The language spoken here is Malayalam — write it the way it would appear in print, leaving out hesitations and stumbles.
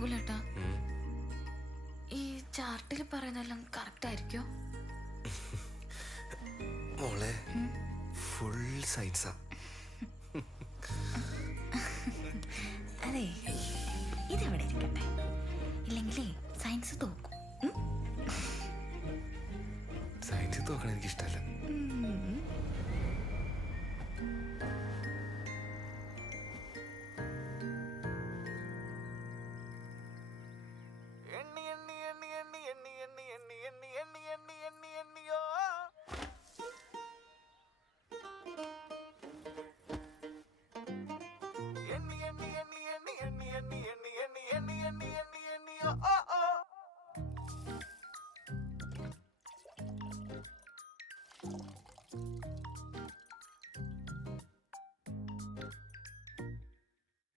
നകുലേട്ടാ, ഈ ചാർട്ടിൽ പറയുന്നതെല്ലാം കറക്റ്റ് ആയിരിക്കോ? മോളെ ഫുൾ സയൻസാ. അതെ, ഇതെവിടെ ഇരിക്കട്ടെ, ഇല്ലെങ്കിലേ സയൻസ് തോക്കും. സയൻസ് തോക്കണം എനിക്കിഷ്ടമല്ല.